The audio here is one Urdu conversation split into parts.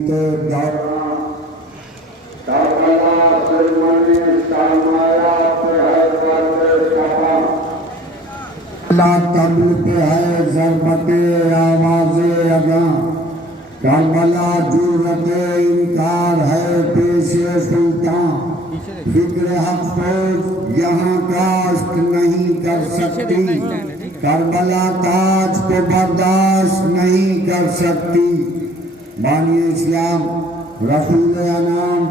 ہے ضربت آواز اگاں کربلا جرت انکار ہے پیش سلطان فکر حق سوچ یہاں کاشت نہیں کر سکتی کربلا تاج کو برداشت نہیں کر سکتی بانی اسلام رسول انام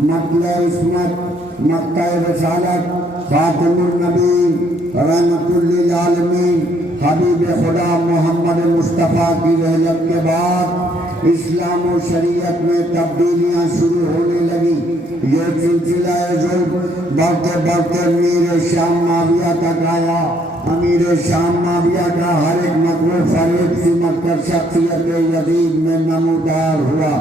نقل عصمت مقطع رسالت خاتم النبی رحمت للعالمین حبیب خدا محمد مصطفیٰ کی رحلت کے بعد اسلام و شریعت میں تبدیلیاں شروع ہونے لگی یہ سلسلہ ظلم بڑھتے بڑھتے امیر شام معاویہ تک آیا امیر شام معاویہ کا ہر ایک نقل و فریب سمٹ کر شخصیت یزید میں نمودار ہوا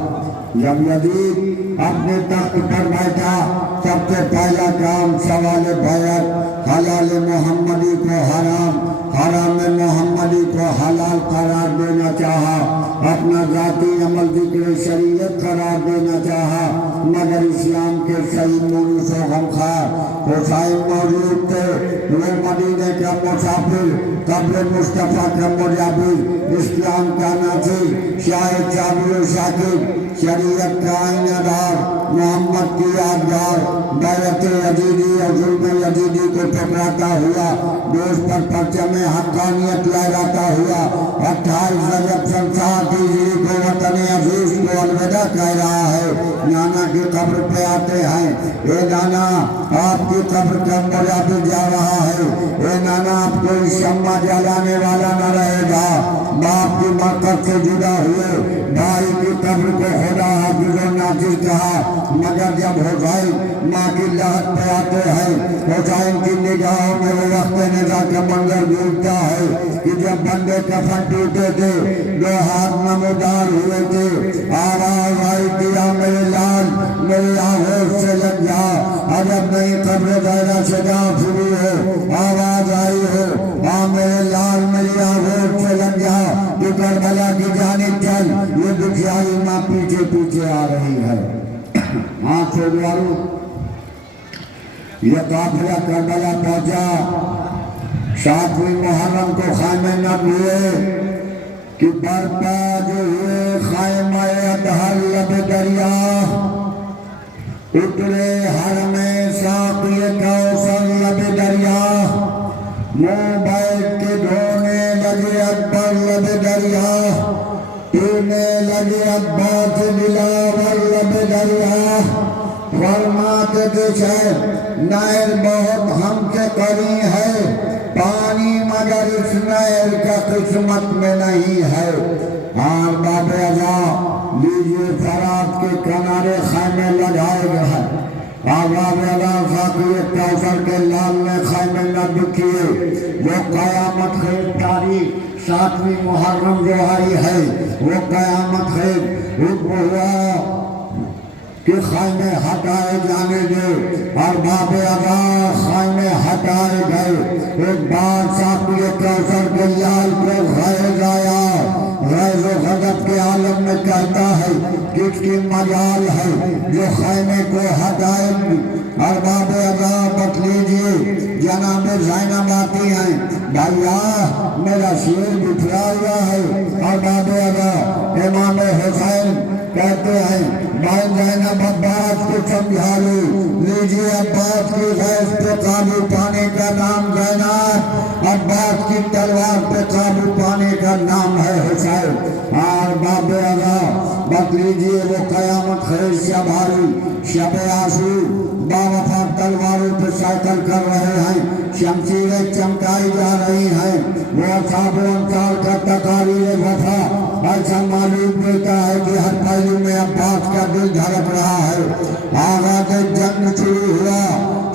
جب یزید اپنے تخت پر بیٹھا سب سے پہلا کام سوال بیعت حلال محمدی کو حرام حرام محمدی کو حلال قرار دینا چاہا اپنا ذاتی عمل ذکر شریعت قرار دینا چاہا مگر اسلام کے صحیح مونس و غمخوار حسین موجود تھے وہ مدینے کا مسافر قبر مصطفیٰ کا مجابر اسلام کا ناصر شاہد صابر و شاکر شریعت کا آئینہ دار محمد کی یادگار بیعت یزیدی اور ظلم یزیدی کو ٹکراتا ہوا دوست پر پرچم حقانیت لہراتا ہوا 28 رجب سن 7 ہجری کو وطن عزیز کو الوداع کہہ رہا ہے نانا کی قبر پہ آتے ہیں اے نانا آپ کی قبر کا مجابر جا رہا ہے اے نانا آپ کو شمع جلانے والا نہ رہے گا باپ کی مرکز سے جدا ہوئے بھائی کی قبر کو خدا حافظ و ناصر کہا مگر جب حسین ماں کی لحد پہ آتے ہیں حسین کی نگاہوں میں وہ وقت نظا کا منظر گھومتا ہے کہ جب بندے کفن ٹوٹے تھے 2 ہاتھ نمودار ہوئے تھے آواز آئی کیا میرے لال میری آغوش سے لگ جا عجب نہیں قبر دائرہ سے جا پھری ہو آواز آئی ہو میرے لال میری آغوش سے لگ جا تو کربلا کی جانب چل یہ دکھیائی ماں پیچھے پیچھے آ رہی ہے آنکھ سے دوارو یہ قافلہ کربلا پہنچا 7ویں محرم کو خیمے نب ہوئے کہ برپا جو ہوئے خیمہ ادھر لب دریا اترے حرم ساقی کوثر لب دریا منہ بیٹھ کے دھونے لگے اکبر لب دریا پینے لگے عباس بلاور لب دریا فرماتے تھے شاید نہر بہت ہم کے قریب ہے پانی مگر اس نہر کا قسمت میں نہیں ہے اور باب ازا لیجئے فرات کے کنارے خیمے لگائے گئے ہیں باب ازا ساقی کوثر کے لال نے خیمے نب کیے وہ قیامت خیز تاریخ 7ویں محرم جو آئی ہے وہ قیامت خیز حکم ہوا کہ خیمے ہٹائے جانے دے اور باب ازا خیمے ہٹائے گئے ایک بار ساقی کوثر کے لال کو غیظ آیا غیظ و غضب کے عالم میں کہتا ہے کس کی مجال ہے جو خیمے کو ہٹائے اور باب ازا بت لیجئے جناب زینب آتی ہیں بھائیا میرا شیر بٹھرا ہوا ہے اور باب ازا امام حسین کہتے ہیں بھائی زینب عباس کو سمجھا لو لیجئے عباس کی غیظ پہ قابو پانے کا نام زینب عباس کی تلوار پہ قابو پانے کا نام ہے حسین اور باب ازا بت لیجئے وہ قیامت خیز شب ہاری شب عاشور باوفا تلواروں پہ سائیکل کر رہے ہیں شمشیریں چمکائی جا رہی ہیں وہ اصحاب و انصار کا تقاریر وفا ایسا معلوم دیتا ہے کہ ہر پہلو میں عباس کا دل دھڑک رہا ہے آغاز جنگ شروع ہوا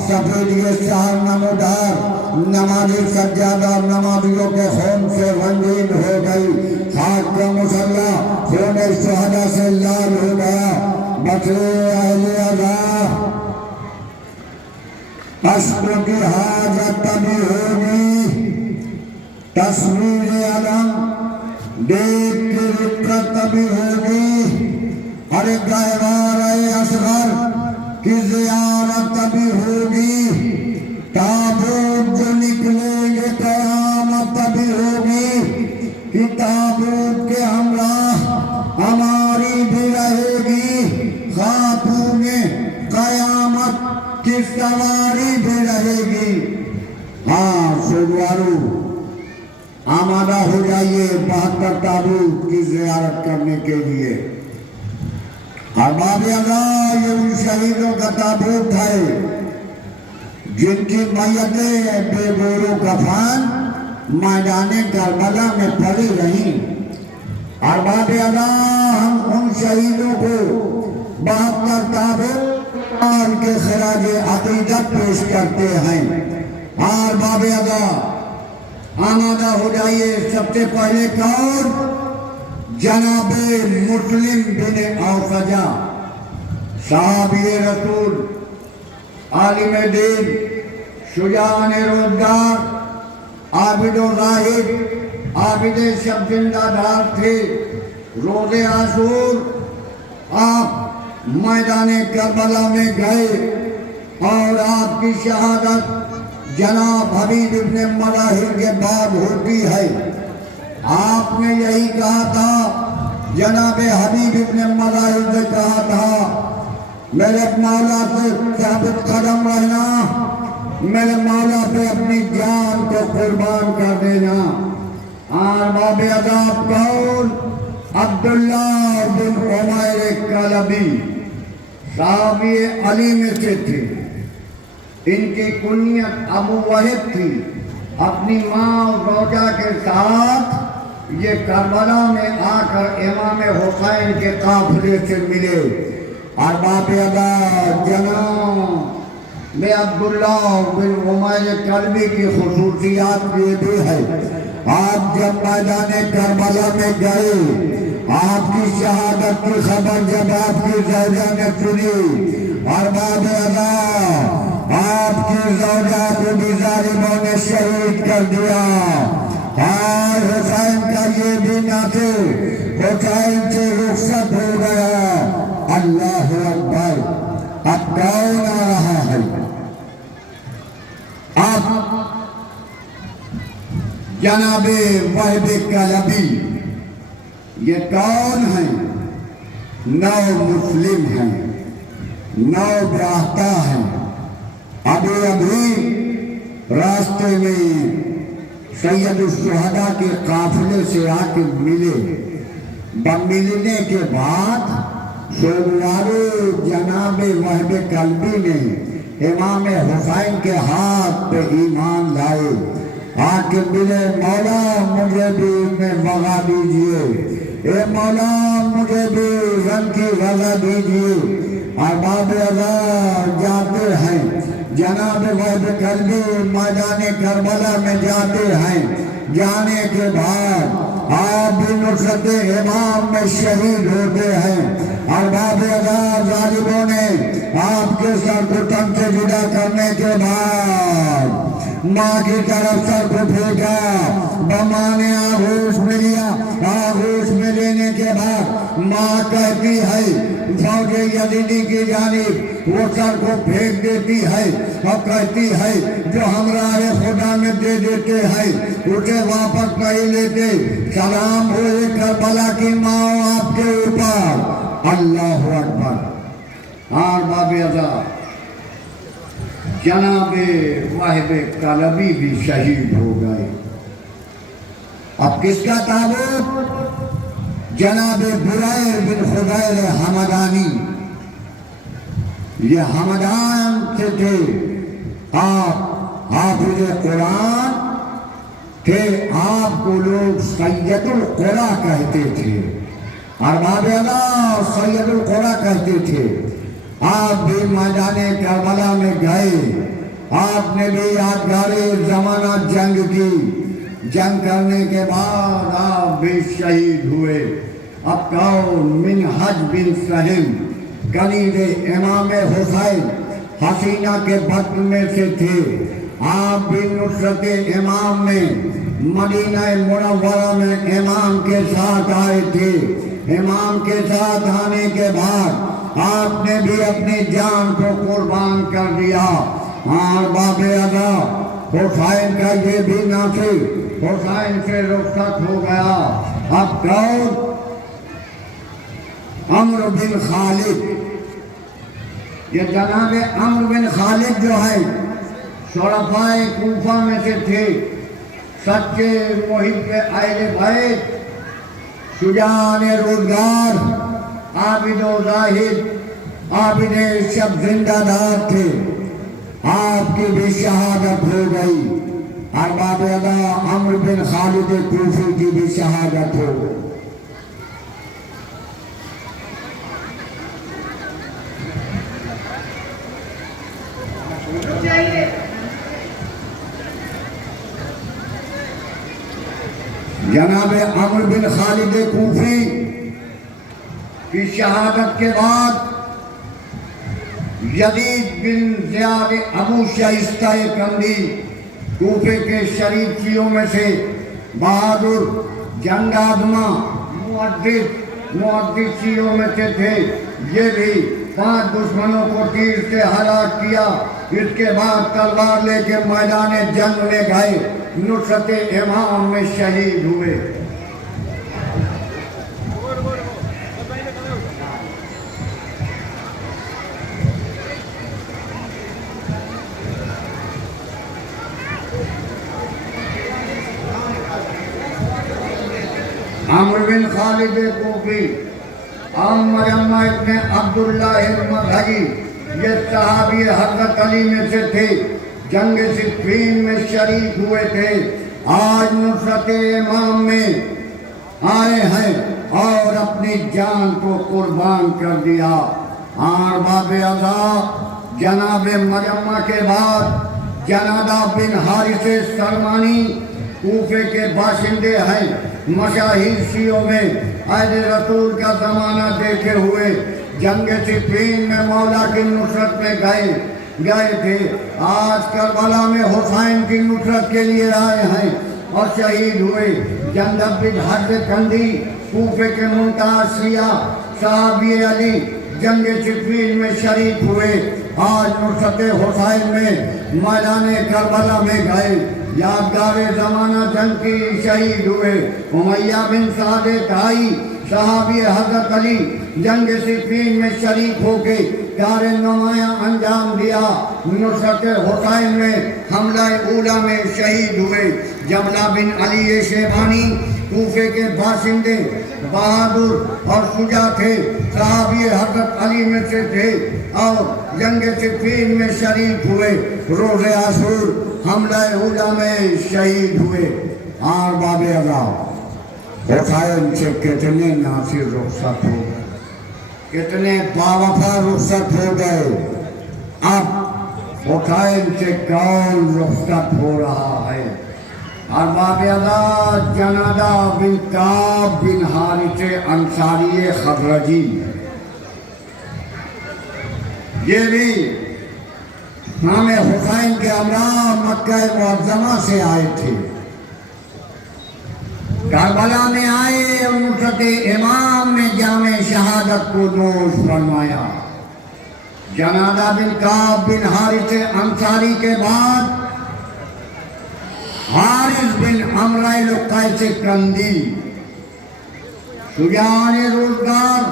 سفید یہ شہر نمودار نمازی سجادہ نمازیوں کے خون سے رنگین ہو گئی خاک کا مسلح خون شہداء سے لال ہو گیا بچے اہل ازا اشکوں کی حاجت تبھی ہوگی تصویر علم دیکھ کی رکت تبھی ہوگی ارے گہوار اصغر کی زیارت تبھی ہوگی، تابوت جو نکلیں گے قیامت تبھی ہوگی کہ تابوت کے ہمراہ ہماری بھی رہے گی، خاتون قیامت کی سواری بھی رہے گی۔ ہاں سوگوارو آمادہ ہو جائیے 72 تابوت کی زیارت کرنے کے لیے۔ احباب اللہ، یہ ان شہیدوں کا تابوت ہے جن کی میتیں بے گور و کفن میدان کربلا میں پڑی رہیں۔ احباب اللہ، ہم ان شہیدوں کو 72 تابوت ان کے خراج عقیدت پیش کرتے ہیں۔ احباب اللہ، آمادہ ہو جائیے۔ سب سے پہلے کون؟ جناب مسلم بن اوسجہ، صحابی رسول، عالم دین، شجاع روزگار، عابد و زاہد، عابد شب زندہ دار تھے۔ روز عاشور آپ میدان کربلا میں گئے اور آپ کی شہادت جناب حبیب ابن ملاحر کے بعد ہوتی ہے۔ آپ نے یہی کہا تھا، جناب حبیب ابن ملاحر سے کہا تھا، میرے مولا سے ثابت قدم رہنا، میرے مولا پہ اپنی جان کو قربان کر دینا۔ احباب عذاب کون؟ عبداللہ بن عمیر کلبی، صحابی علی میں سے تھے۔ ان کی کنیت ابو وحب تھی۔ اپنی ماں زوجہ کے ساتھ یہ کربلا میں آ کر امام حسین کے قافلے سے ملے۔ احباب اللہ، جناب عبداللہ بن عمیر کلبی کی خصوصیات یہ بھی ہے، آپ جب میدان کربلا میں گئے، آپ کی شہادت کی خبر جب آپ کی زوجہ نے سنی، احباب اللہ، آپ کی زوجہ کو بھی ظالموں نے شہید کر دیا۔ اور حسین کا یہ بھی ناطے حسین سے رخصت ہو گیا۔ اللہ اکبر! اب کون آ رہا ہے؟ اب جناب وہب کلبی، یہ کون ہیں؟ 9 مسلم ہیں، 9 براہتا ہیں۔ ابھی راستے میں سید الشہداء کے قافلے سے آ کے ملے۔ ملنے کے بعد سوگوارو جناب وہب کلبی نے امام حسین کے ہاتھ پہ ایمان لائے، آ کے ملے، مولا مجھے بھی میں بغا دیجئے، اے مولا مجھے بھی رن کی رضا دیجئے۔ احباب اللہ، جاتے ہیں جناب وہب کلبی میدان کربلا میں جاتے ہیں۔ جانے کے بعد آپ بھی نصرت امام میں شہید ہوتے ہیں۔ احباب اللہ، ظالموں نے آپ کے سر کو تن سے جدا کرنے کے بعد ماں کی طرف سر کو پھینکا، ماں نے آغوش میں لیا۔ آغوش میں لینے کے بعد ماں کہتی ہے فوج یزیدی کی جانب، وہ سر کو پھینک دیتی ہے اور کہتی ہے جو ہمراہ خدا میں دے دیتے ہیں اسے واپس نہیں لیتے۔ سلام ہوئے کربلا کی ماں آپ کے اوپر۔ اللہ اکبر! احباب اللہ، جناب وہب کلبی بھی شہید ہو گئے۔ اب کس کا تابوت؟ جناب بریر بن خدیر حمدانی، یہ حمدان سے تھے، آپ حافظ قرآن تھے، آپ کو لوگ سید القرآن کہتے تھے۔ احباب اللہ، سید القرآن کہتے تھے۔ آپ بھی میدان کربلا میں گئے، آپ نے بھی یادگار زمانہ جنگ کی۔ جنگ کرنے کے بعد آپ بھی شہید ہوئے۔ اب کون؟ منہج بن سہل، قریب امام حسین حسینہ کے بطن میں سے تھے۔ آپ بھی نصرت امام میں مدینہ منورہ میں امام کے ساتھ آئے تھے۔ امام کے ساتھ آنے کے بعد آپ نے بھی اپنی جان کو قربان کر دیا. اور باب اعلیٰ حسین کا یہ بھی ناصر حسین سے رخصت ہو گیا. اب کون؟ عمرو بن خالد. یہ جناب عمرو بن خالد جو ہے شرفائے کوفہ میں سے تھے، سچے محب اہل بیت، شجاع روزگار، عابد و زاہد، عابد شب زندہ دار تھے. آپ کی بھی شہادت ہو گئی. ارباب ادا عمرو بن خالد کوفی کی بھی شہادت ہو گئی. جناب عمرو بن خالد کوفی کی شہادت کے بعد یزید بن زیاد ابو شائستہ کندی کوفے کے شریف شیعوں میں سے بہادر جنگ آزما محدث شیعوں میں سے تھے. یہ بھی 5 دشمنوں کو تیر سے ہلاک کیا. اس کے بعد تلوار لے کے میدان جنگ میں گئے، نصرت امام میں شہید ہوئے. عمرو بن خالد کوفی مرمہ ابن عبداللہ المدھری، یہ صحابی حضرت علی میں سے تھے، جنگ صفین میں شریک ہوئے تھے. آج نصرت امام میں آئے ہیں اور اپنی جان کو قربان کر دیا. اور باب اعلیٰ جناب مرمہ کے بعد جنادہ بن حارث سلمانی کوفے کے باشندے ہیں، مشاہیر شیعوں میں عہد رسول کا زمانہ دیکھے ہوئے جنگ صفین میں مولا کی نصرت میں گئے تھے. آج کربلا میں حسین کی نصرت کے لیے آئے ہیں اور شہید ہوئے. جندب بن حرب کندی کوفے کے ممتاز شیعہ صحابی علی جنگ صفین میں شریک ہوئے. آج نصرت حسین میں میدان کربلا میں گئے، یادگار زمانہ جنگ کی شہید ہوئے. امیہ بن سعد تائی صحابی حضرت علی جنگ صفین میں شریک ہو کے کار نمایاں انجام دیا. نصرت حسین میں حملہ اولا میں شہید ہوئے. جملہ بن علی شیبانی کوفے کے باشندے بہادر اور شجاع تھے، صحابی حضرت علی میں سے تھے اور جنگ صفین میں شریک ہوئے. روز عاشور حملہ اولا میں شہید ہوئے. اور باب اعلیٰ حسین سے کتنے ناصر رخصت ہو گئے، کتنے باوفا رخصت ہو گئے. اب حسین سے کون رخصت ہو رہا ہے؟ اور باب اعلیٰ جنادہ بن کعب بن حارث انصاری خزرجی، یہ بھی امام حسین کے ہمراہ مکہ معظمہ سے آئے تھے. کربلا میں آئے اور نصرت امام میں جام شہادت کو نوش فرمایا. جنادہ بن کعب بن حارث انصاری کے بعد حارث بن عمرو القیس کندی، شجاع روزگار،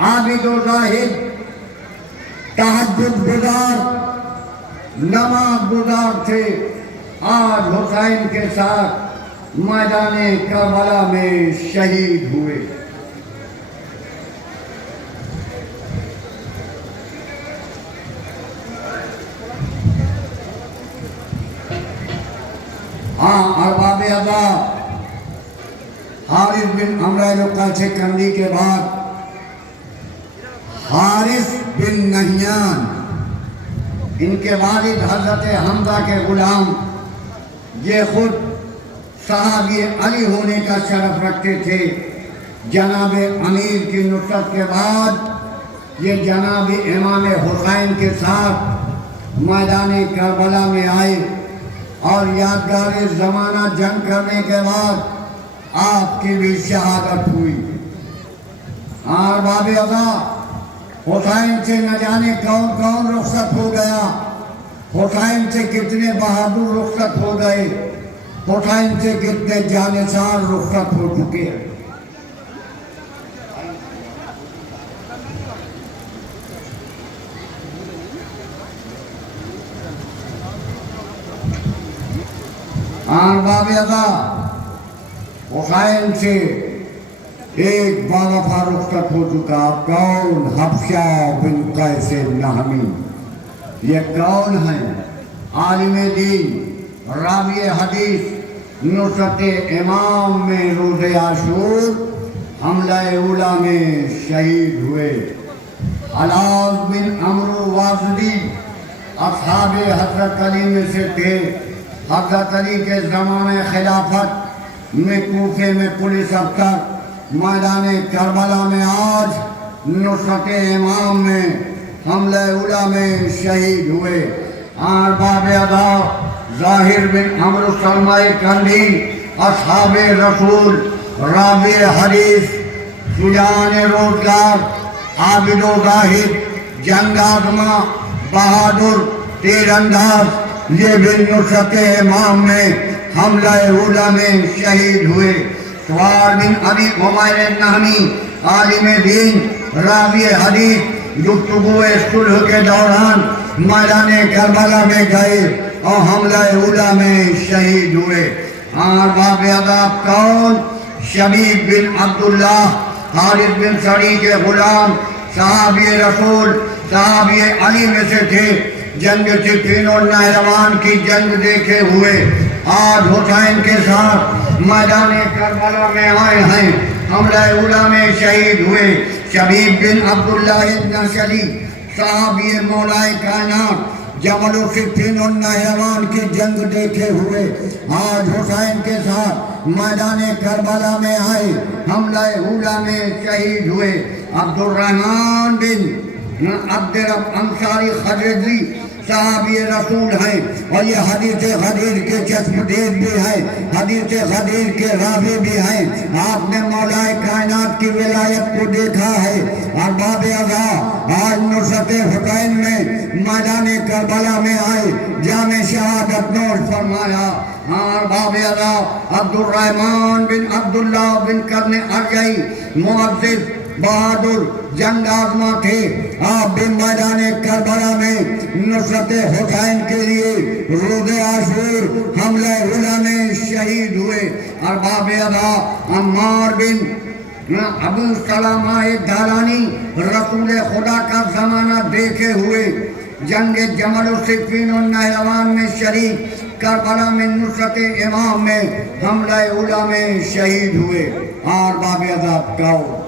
عابد و زاہد، تہجد گزار، نماز گزار تھے. آج حسین کے ساتھ میدان کربلا میں شہید ہوئے. ارباب اعلیٰ حارث بن عمرو القیس کندی کے بعد حارث بن نہیان، ان کے والد حضرت حمزہ کے غلام، یہ خود صحابی علی ہونے کا شرف رکھتے تھے. جناب امیر کی نصرت کے بعد یہ جناب امام حسین کے ساتھ میدان کربلا میں آئے اور یادگار زمانہ جنگ کرنے کے بعد آپ کی بھی شہادت ہوئی. باب ادا حسین سے نہ جانے کون کون رخصت ہو گیا، حسین سے کتنے بہادر رخصت ہو گئے، حسین سے کتنے جانثار رخصت ہو چکے ہیں۔ باب ادا حسین سے ایک باوفا رخصت ہو چکا، کون؟ حبشہ بن قیس نہمی۔ یہ کون ہیں؟ عالم دین، راوی حدیث، نصرت امام میں روز عاشور حملہ اولیٰ میں شہید ہوئے۔ حلاز بن عمرو واسدی اصحاب حضرت علی میں سے تھے۔ حضرت علی کے زمانے خلافت میں کوفے میں پولیس افسر، میدان کربلا میں آج نصرت امام میں حملہ اولیٰ میں شہید ہوئے۔ باب ادا ظاہر بن عمرو سلمائی کندی اصحاب رسول، راوی حدیث، شجاعان روزگار، عابد و زاہد، جنگ آزما، بہادر، تیر انداز، یہ بھی نصرت امام میں حملہ اولیٰ میں شہید ہوئے۔ سوار بن ابی عمیر نہمی عالم دین، راوی حدیث، گفتگو صلح کے دوران میدان کربلا میں گئے اور حملہ اولیٰ میں شہید ہوئے۔ باب ادا کون؟ شبیب بن عبداللہ، خالد بن سعید کے غلام، صحابی رسول، صحابی علی میں سے تھے۔ جنگ صفین اور نہروان کی جنگ دیکھے ہوئے آج حسین کے ساتھ میدان کربلا میں آئے ہیں، حملہ اولیٰ میں شہید ہوئے۔ شبیب بن عبداللہ النشری، صحابی مولائے کائنات، جمل و صفین اور نہروان کی جنگ دیکھے ہوئے آج حسین کے ساتھ میدان کربلا میں آئے، حملہ اولیٰ میں شہید ہوئے۔ عبد الرحمن بن عبد رب انصاری خضرجی صحابی رسول ہیں اور یہ حدیث غدیر کے چشمدید بھی ہیں، حدیث غدیر کے راوی بھی ہیں۔ آپ نے مولا کائنات کی ولایت کو دیکھا ہے۔ اور باب ادا آج نصرت حسین میں میدان کربلا میں آئے، جامع شہادت نوش فرمایا۔ اور باب ادا عبد الرحمن بن عبداللہ بن کرن ارجعی، معزز، بہادر، جنگ آزما تھے۔ آپ بھی میدان کربلا میں نصرت حسین کے لیے روز عاشور حملہ اولیٰ میں شہید ہوئے۔ اور باب ادا عمار بن ابو سلمہ دارانی، رسول خدا کا زمانہ دیکھے ہوئے جنگ جمل و صفین و نہروان میں شریک، کربلا میں نصرت امام میں حملہ اولیٰ میں شہید ہوئے۔ اور باب ادا کون؟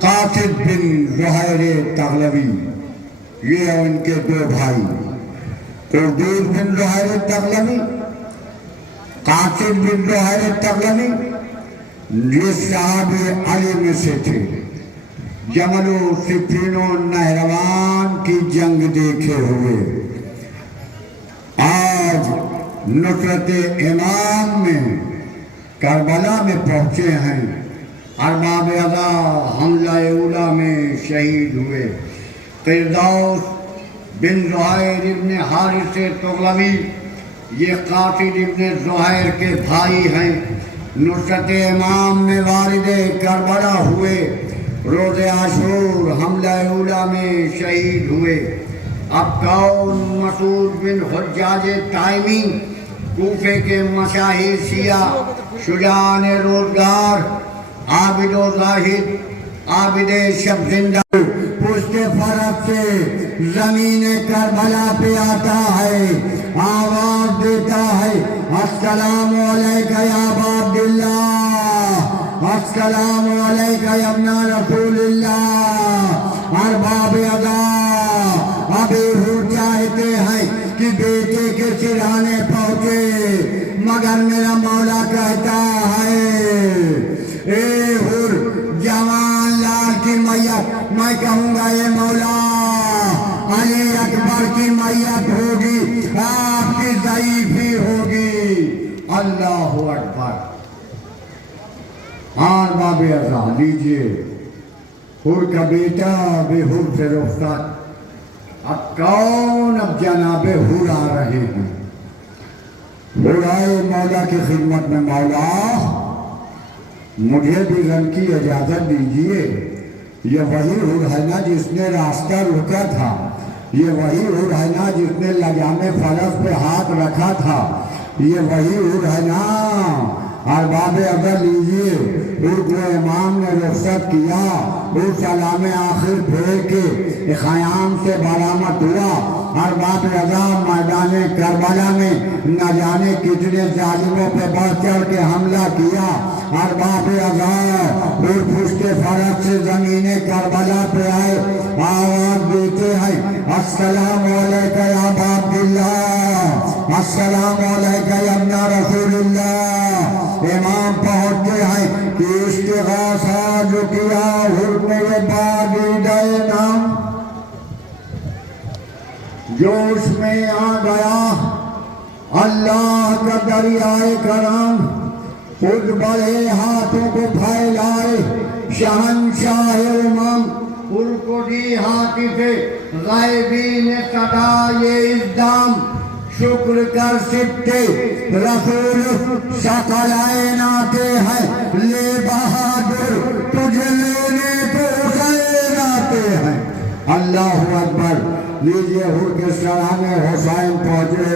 قاسد بن زہیر تغلبی، یہ ان کے دو بھائی، قردوس بن زہیر تغلبی، قاسد بن زہیر تغلبی، یہ صحابی علی میں سے تھے۔ جمل و صفین و نہروان کی جنگ دیکھے ہوئے آج نصرت امام میں کربلا میں پہنچے ہیں۔ باب ادا حملہ اولیٰ میں شہید ہوئے۔ فردوس بن زہیر ابن حارث تغلبی، یہ قاسد ابن زہیر کے بھائی ہیں، نصرت امام میں والد کربلا ہوئے، روز عاشور حملہ اولیٰ میں شہید ہوئے۔ اب کون؟ مسعود بن حجاج تائمی، کوفے کے مشاہیر شیعہ، شجاعان روزگار، عابد و زاہد، عابد شب زندہ، پشت فرس سے زمین کربلا پہ آتا ہے، آواز دیتا ہے، السلام علیکہ یا ابا عبداللہ، السلام علیکہ یا ابن رسول اللہ۔ اور باب ادا ابھی حر چاہتے ہیں کہ بیٹے کے سرہانے پہنچے، مگر میرا مولا کہتا ہے اے حر جوان لال کی میت، میں کہوں گا اے مولا علی اکبر کی میت ہوگی، آپ کی ضعیفی ہوگی۔ اللہ اکبر۔ آر باب ازا لیجئے حر کا بیٹا بے حر سے رخصت اب کون اب جناب حر آ رہے ہیں حر آئے مولا کی خدمت میں مولا مجھے بھی رن کی اجازت دیجئے یہ وہی حر ہے نا جس نے راستہ رکا تھا یہ وہی حر ہے نا جس نے لجام فرس پہ ہاتھ رکھا تھا یہ وہی حر ہے نا ارباب اگر لیجئے حر کو امام نے رخصت کیا حر سلام آخر پھیر کے خیام سے برآمد ہوا ارباب اعظم میدان کربلا میں نہ جانے کتنے ظالموں پہ بڑھ چڑھ کے حملہ کیا ارباب اعظم حر پشت فرس سے زمین کربلا پہ آئے آواز دیتے ہیں السلام علیکہ یا ابا عبداللہ السلام علیکہ یا ابن رسول اللہ امام پہنچتے ہیں کہ استغاثہ جو کیا حر میرے باغیدہ نام جوش میں آ گیا اللہ کا دریائے کرم خود بڑے ہاتھوں کو پھیلائے شہنشاہ امم حر کو دی ہاتف غیبی نے صدا یہ ازدام شکر کر سکتے رسول ثقلین آتے ہیں لے بہادر تجھے لینے کو حسین آتے ہیں اللہ اکبر لیجئے حر کے سرانے حسین پہنچے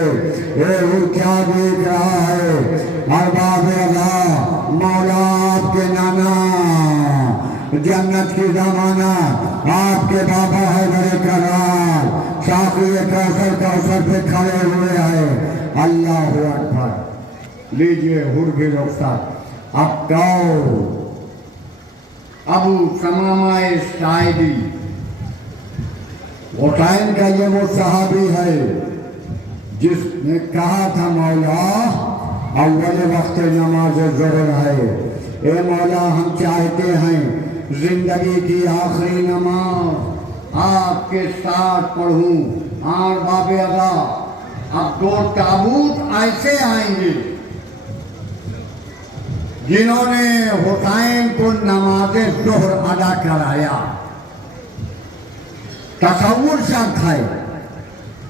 اے حر کیا دیکھ رہا ہے ارباب اللہ مولا آپ کے نانا جنت کی زمانہ آپ کے بابا ہے بڑے کرار ساقی کوثر پہ کھڑے ہوئے ہیں اللہ اکبر لیجئے حر کی رخصت اب کہو ابو ثمامہ ساعدی حسین کا یہ وہ صحابی ہے جس نے کہا تھا مولا اول وقت نماز ظہر ہے اے مولا ہم چاہتے ہیں زندگی کی آخری نماز آپ کے ساتھ پڑھوں آر باب ادا اب دو تابوت ایسے آئیں گے جنہوں نے حسین کو نماز ظہر ادا کرایا تصور ساتھ ہے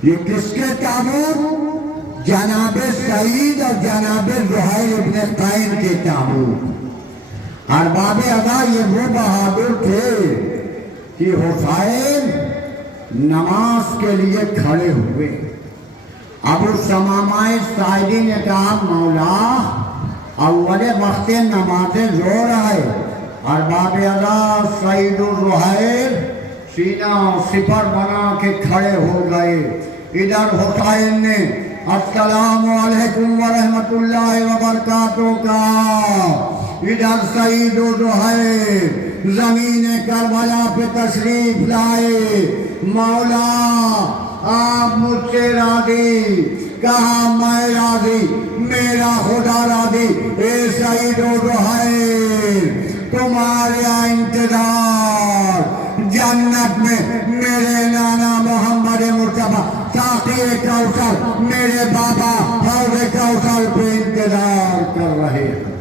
یہ کس کے تابوت جناب سعید اور جناب زہیر ابن قین کے تابوت ارباب ادا یہ وہ بہادر تھے کہ حسین نماز کے لیے کھڑے ہوئے ابو ثمامہ ساعدی نے کہا مولا اول وقت نماز ظہر ہے ارباب ادا سعید و زہیر سینہ سپر بنا کے کھڑے ہو گئے ادھر حسین نے السلام علیکم ورحمت اللہ وبرکاتہ کا ادھر سعید و زہیر زمین کربلا پہ تشریف لائے مولا آپ مجھ سے راضی کہا میں راضی میرا خدا راضی اے سعید و زہیر تمہارا انتظار جنت میں میرے نانا محمد مصطفیٰ ساقی کوثر میرے بابا حوض کوثر پہ انتظار کر رہے ہیں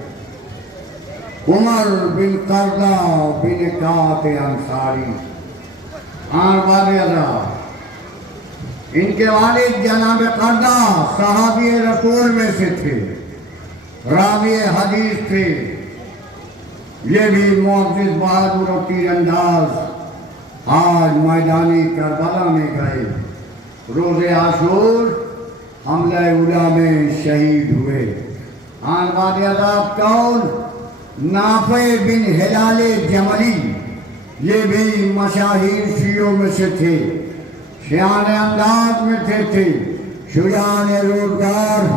عمر بن قرضہ بن کعب انصاری ارباب ادا ان کے والد جناب قرضہ صحابی رسول میں سے تھے راوی حدیث تھے یہ بھی معزز بہادر و تیر انداز آج میدانی کربلا میں گئے روز عاشور حملہ اولیٰ میں شہید ہوئے ارباب ادا کون نافع بن ہلال جملی یہ بھی مشاہیر شیعوں میں سے تھے شیان انداز میں تھے شجاع روزگار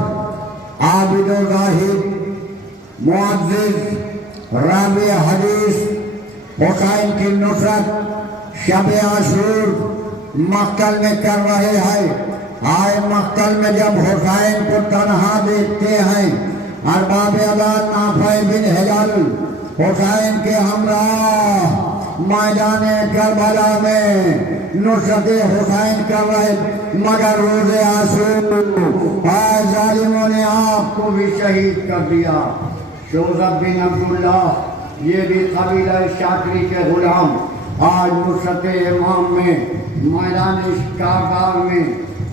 عابد و زاہد معزز راوی حدیث حسین کی نصرت شب عاشور مقتل میں کر رہے ہیں آئے مقتل میں جب حسین کو تنہا دیکھتے ہیں ارباب ادا نافع بن ہلال حسین کے ہمراہ میدان کربلا میں نصرت حسین کر رہے مگر روز عاشور آج ظالموں نے آپ کو بھی شہید کر دیا شوذب بن عبداللہ یہ بھی قبیلہ شاکری کے غلام آج نصرت امام میں میدان کاربار میں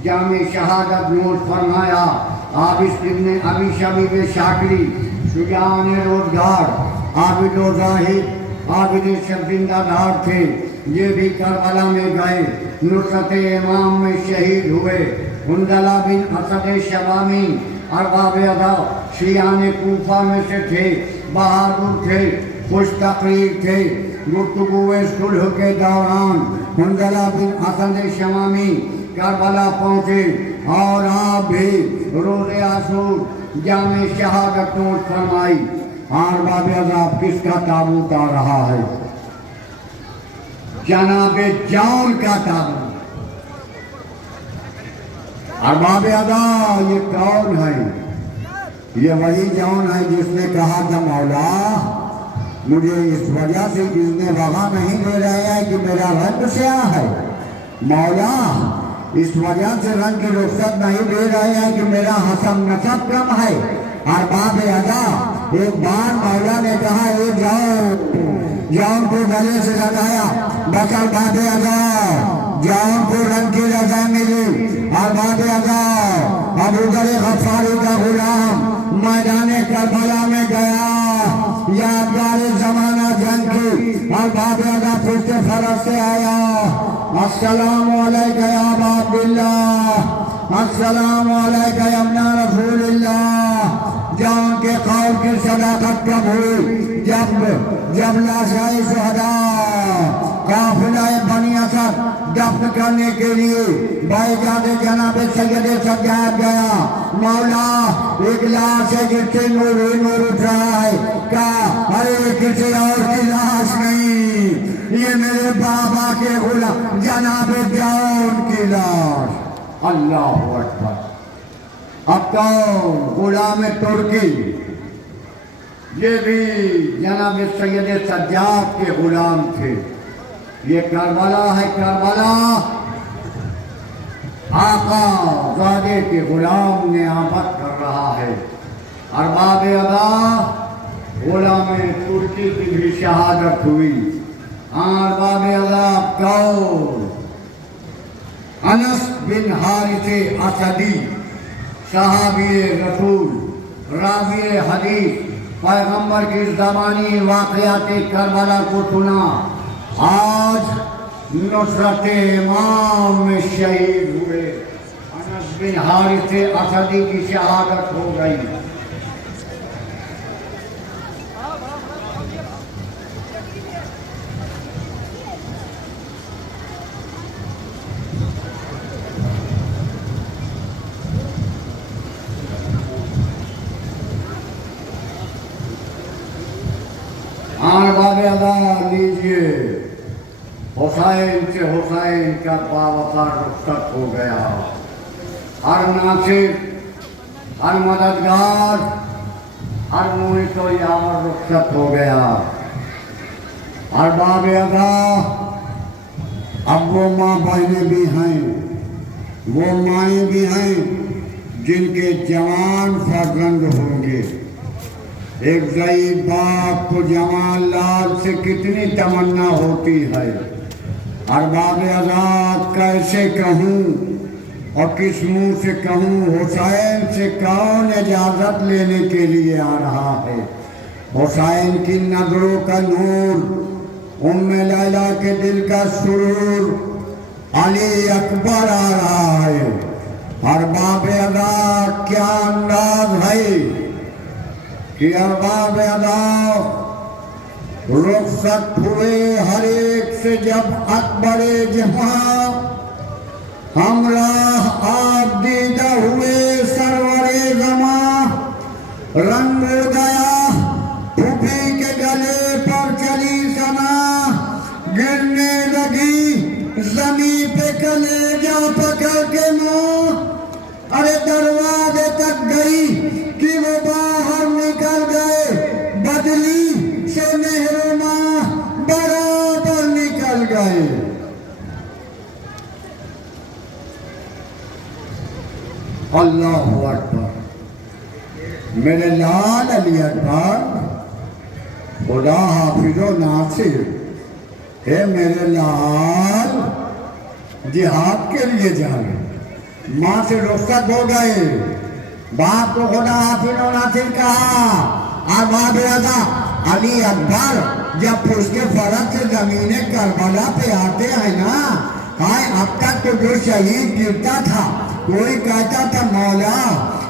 جامع شہادت نوش فرمایا۔ عابد ابن ابی شبیب شاکری شجاعان روزگار، عابد و زاہد، عابد شرزندہ دار تھے۔ یہ بھی کربلا میں گئے، نصرت امام میں شہید ہوئے۔ حنظلہ بن اسد شوامی ارباب ادا شیعان کوفہ میں سے تھے، بہادر تھے، خوش تقریر تھے۔ گفتگو صلح کے دوران حنظلہ بن اسد شوامی کربلا پہنچے اور آپ بھی روز عاشور جامع شہادت نوش فرمائی۔ ارباب ادا کس کا تابوت آ رہا ہے؟ جناب جون کا تابوت۔ ارباب ادا یہ کون ہے؟ یہ وہی جون ہے جس نے کہا تھا مولا مجھے اس وجہ سے جس نے وہاں نہیں دے رہا ہے کہ میرا رنگ سیاہ ہے، مولا اس وجہ سے رنگ کی رخصت نہیں دے رہے ہیں کہ میرا حسب نسب کم ہے۔ ارباب ادا ایک بار مولا نے کہا اے جون کو گلے سے لگایا، بس ارباب ادا جون کو رنگ کی رضا ملی۔ ارباب ادا ابو ذر غفاری کا غلام میدان کربلا میں گیا، یادگار زمانہ جنگ کی۔ ارباب ادا پھر سے فرض سے آیا، السلام علیکہ یا ابا عبداللہ، السلام علیکہ یا ابن رسول اللہ۔ جون کے قول کی صداقت کب ہوئی؟ جب لاشائے شہداء قافلہ بنی اسد دفن کرنے کے لیے بائیجاد جناب سید سجاد گیا۔ مولا ایک لاش ہے جس سے نور ہی نور اٹھ رہا ہے، کہا ارے کسی اور کی لاش نہیں، یہ میرے بابا کے غلام جناب جون کی لاش۔ اللہ اکبر۔ اب کون؟ غلام ترکی، یہ بھی جناب سید سجاد کے غلام تھے۔ یہ کربلا ہے، کربلا آقا زادے کے غلام نے آباد کر رہا ہے۔ ارباب ادا غلام ترکی کی بھی شہادت ہوئی۔ ارباب ادا کون؟ انس بن حارث اسدی، صحابی رسول، راوی حدیث، پیغمبر کی زبانی واقعات کربلا کو سنا، آج نصرت امام میں شہید ہوئے۔ انس بن حارث اسدی کی شہادت ہو گئی۔ ارباب ادا لیجئے، حسین سے حسین کا باوقار رخصت ہو گیا۔ ہر ناصر، ہر مددگار، ہر معیت و یاور رخصت ہو گیا۔ ارباب ادا اب وہ ماں بہنیں بھی ہیں، وہ مائیں بھی ہیں جن کے جوان فرزند ہوں گے۔ ایک ضعیف باپ کو جوان لال سے کتنی تمنا ہوتی ہے۔ ارباب ادا کیسے کہوں اور کس منہ سے کہوں، حسین سے کون اجازت لینے کے لیے آ رہا ہے؟ حسین کی نظروں کا نور، ام لیلہ کے دل کا سرور، علی اکبر آ رہا ہے۔ ارباب ادا کیا انداز ہے کہ ارباب ادا رخصت ہوئے ہر ایک سے جب اکبر جہاں، ہمراہ آپ دیدہ ہوئے سرور زماں، رنگ اڑ گیا پھوپھی کے گلے پر چلی سنا، گرنے لگی زمین پہ کلیجہ پکڑ کے ماں، ارے دروازے تک گئی کہ وہ باہر نکل گئے، بدلی سے مہرماں برابر نکل گئے۔ اللہ اکبر۔ میرے لال علی اکبر خدا حافظ و ناصر، اے میرے لال جہاد کے لیے جانے، ماں سے رخصت ہو گئے، باپ کو خدا حافظ و ناصر کہا، اور باپ رضا علی اکبر جب اس کے فرض سے زمین کربلا پہ آتے ہیں نا، ہائے اب تک تو جو شہید گرتا تھا کوئی کہتا تھا مولا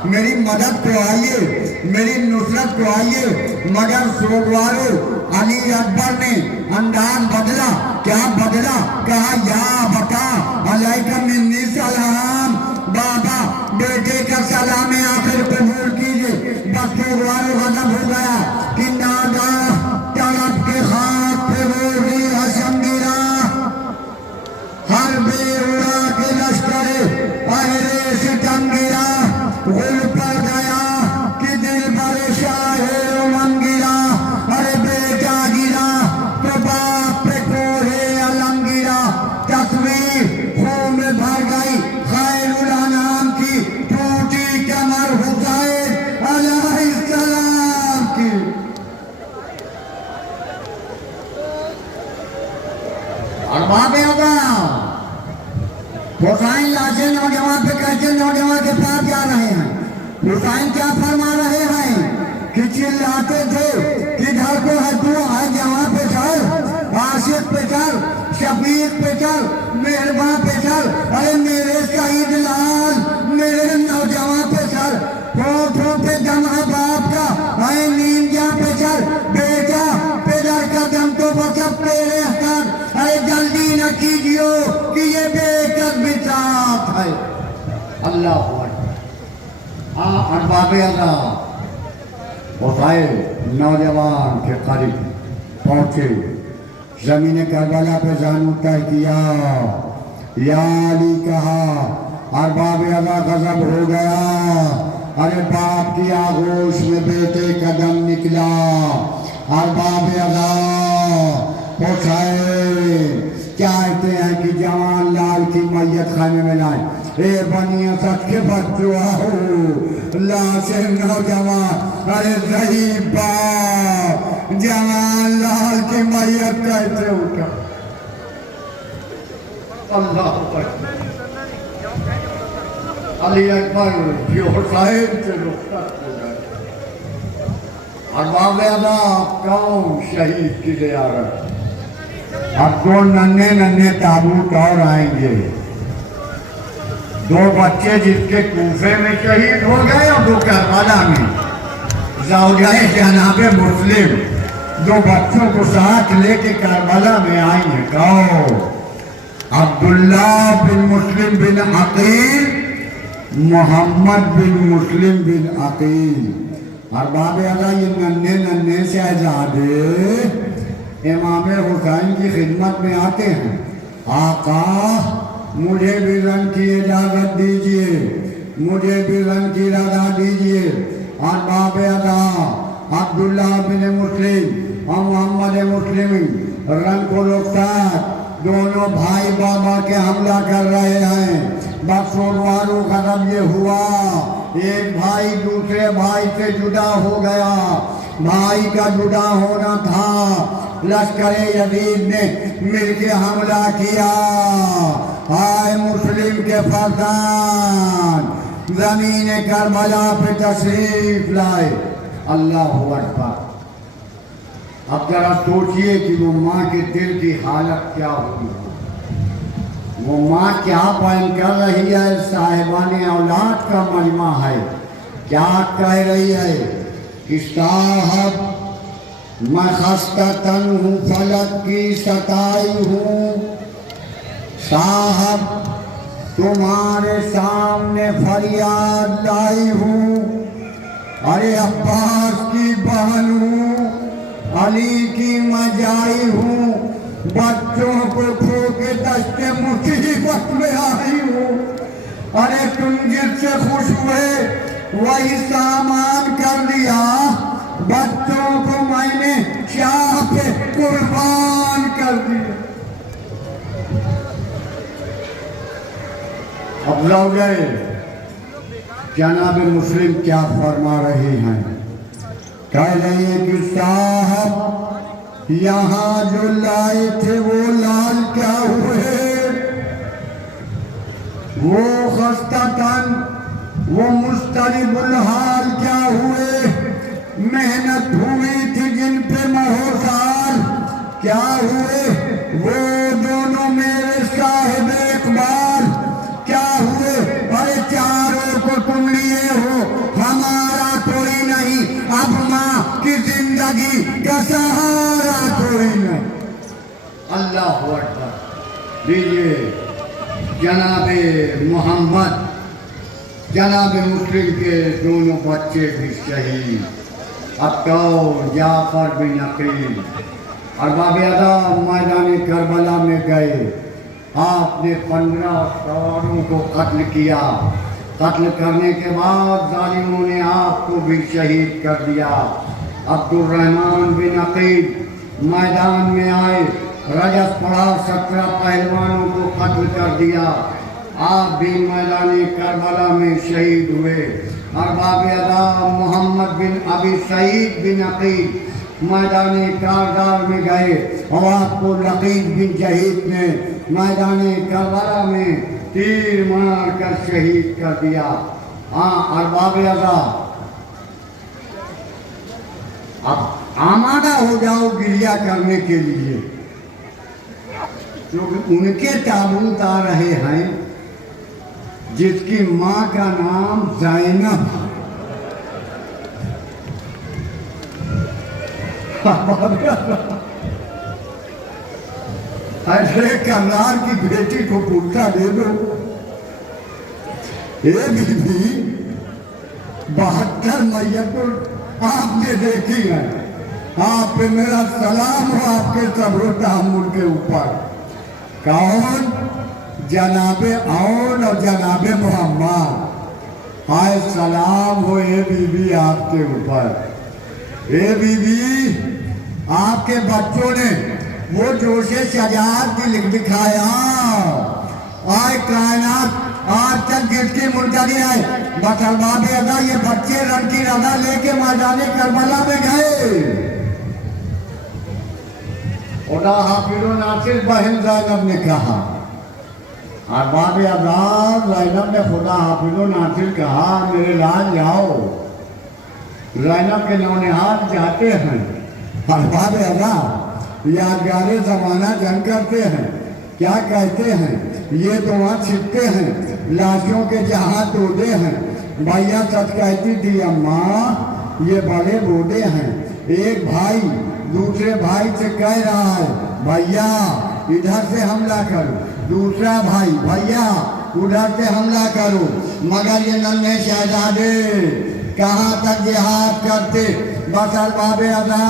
میری مدد کو آئیے، میری نصرت کو آئیے، مگر سوگوارو علی اکبر نے انداز بدلا، کیا بدلا؟ کہا یا بتا علیکہ منی سلام، بابا بیٹے کا سلام آخر قبول کیجئے۔ بس سوگوارو غضب ہو گیا کہ ناگاہ طلب کے خاک پہ وہ ریح شمگیرہ، ہر بے اڑا کے لشکر اہل ستم گرا، غل پر گیا کہ دل بر شاہ امم گرا، ارے بیٹا گرا تو باپ پہ کوہ علم گرا، تصویر خون میں بھر گئی خیر الانام کی، ٹوٹی کمر حسین علیہ السلام کی۔ ارباب اعظم حسین لاشیں نوجوان پہ کیسے نوجوان کے پاس جا رہے ہیں؟ حسین کیا فرما رہے ہیں کہ چلاتے تھے کدھر کو ہے تو ہے جوان پہ چل، عاشق پہ چل، شفیق پہ چل، مہربان پہ چل، ارے میرے شہید لال میرے نوجوان پہ چل، ہونٹوں پہ دم ہے باپ کا، اے نیند جا پہ چل، بیٹا پدر کا دم تو بس اب تیرے ہاتھ، ارے جلدی نہ کیجیو کہ یہ بے کس بچات ہے۔ اللہ ارباب اعظم حسین نوجوان کے قریب پہنچے، زمین کربلا پہ زانو تہ کیا، یا علی کہا، ارباب اعظم غضب ہو گیا، ارے باپ کی آغوش میں بیٹے کا دم نکلا، ارباب اعظم حسین چاہتے ہیں کہ جوان لال کی میت خانے میں لائیں، اے بنی اسد کے بچوں آؤ، لاشیں نوجوان، ارے ضعیف باپ جوان لال کی میت کیسے اٹھا؟ اللہ اکبر، علی اکبر جو حسین سے رخصت ہو گئے، ارباب اعظم کون شہید کی زیارت؟ اب دو ننھے ننھے تابوت اور آئیں گے، دو بچے جس کے کوفے میں شہید ہو گئے اور دو کربلا میں، زوجہ جناب مسلم دو بچوں کو ساتھ لے کے کربلا میں آئیں گے، کہو عبداللہ بن مسلم بن عقیل، محمد بن مسلم بن عقیل۔ ارباب اعظم یہ ننھے ننھے شہزادے امام حسین کی خدمت میں آتے ہیں، آقا مجھے بھی رن کی اجازت دیجئے، مجھے بھی رن کی رضا دیجئے۔ ارباب اعظم عبداللہ بن مسلم اور محمد مسلم رن کو رخصت، دونوں بھائی بابا کے حملہ کر رہے ہیں، بس سوگوارو غضب یہ ہوا ایک بھائی دوسرے بھائی سے جدا ہو گیا، بھائی کا جدا ہونا تھا، لشکر یزید نے مل کے حملہ کیا، آئے مسلم کے فرزند زمین کربلا پہ تشریف لائے۔ اللہ اکبر، اب ذرا سوچئے کہ وہ ماں کے دل کی حالت کیا ہوئی، وہ ماں کیا بیان کر رہی ہے، صاحبان اولاد کا مجمع ہے، کیا کہہ رہی ہے کہ صاحب میں خستہ تن ہوں، فلک کی ستائی ہوں، صاحب تمہارے سامنے فریاد لائی ہوں، ارے عباس کی بہن ہوں، علی کی مجائی ہوں، بچوں کو کھو کے دشت مصیبت میں آئی ہوں، ارے تم جس سے خوش ہوئے وہی سامان کر دیا، بچوں کو میں نے شاہ پہ قربان کر دیا۔ اب لوگ جناب مسلم کیا فرما رہے ہیں، کہہ رہی ہے کہ صاحب یہاں جو لائے تھے وہ لال کیا ہوئے، وہ خستہ تن وہ مضطرب الحال کیا ہوئے، محنت ہوئی تھی جن پہ مہوسال کیا ہوئے، وہ دونوں میرے صاحب اقبال کیا ہوئے، ارے چاروں کو تم لیے ہو ہمارا کوئی نہیں، اب ماں کی زندگی کا سہارا کوئی نہیں۔ اللہ اکبر۔ لیجئے جناب محمد جناب مسلم کے دونوں بچے بھی شہید، عطار جعفر بن عقیل ارباب ادا میدان کربلا میں گئے، آپ نے 15 سواروں کو قتل کیا، قتل کرنے کے بعد ظالموں نے آپ کو بھی شہید کر دیا۔ عبد الرحمن بن عقیل میدان میں آئے، رجس پڑھا، 17 پہلوانوں کو قتل کر دیا، آپ بھی میدان کربلا میں شہید ہوئے۔ ارباب ادا محمد بن ابی سعید بن عقیل میدان کارزار میں گئے اور آپ کو لقید بن جہید نے میدان کربلا میں تیر مار کر شہید کر دیا۔ ہاں ارباب ادا اب آمادہ ہو جاؤ گریہ کرنے کے لیے، کیونکہ ان کے تابوت آ رہے ہیں جس کی ماں کا نام زینب، ایسے کرنار کی بیٹی کو پوچھا دے دو، یہ بھی 72 میتوں آپ نے دیکھی ہے، آپ پہ میرا سلام ہو آپ کے صبر و تحمل کے اوپر۔ کون؟ جناب اون اور جناب محمد، آئے سلام ہو اے بی بی آپ کے اوپر۔ اے بی بی آپ کے بچوں نے وہ جوش شجاعت کی لکھ دکھایا، آئے کائنات آج تک جس کی منتظر ہے، بس ارباب ادا یہ بچے رن کی رضا لے کے میدان کربلا میں گئے۔ خدا حافظ و ناصر بہن زینب نے کہا، ارباب ادا زینب نے خدا حافظ و ناصر کہا میرے لال جاؤ، زینب کے نونہال جاتے ہیں۔ ارباب ادا یادگار زمانہ جنگ کرتے ہیں، کیا کہتے ہیں، یہ تو وہاں چھپتے ہیں، لاشوں کے جہاں تودے ہیں، بھائیا سچ کہتی تھی اماں یہ بڑے بوڑھے ہیں۔ ایک بھائی دوسرے بھائی سے کہہ رہا ہے بھائیا ادھر سے حملہ کرو، دوسرا بھائی بھائیا ادھر سے حملہ کرو، مگر یہ ننھے شہزادے کہاں تک جہاد کرتے۔ بس ارباب ادا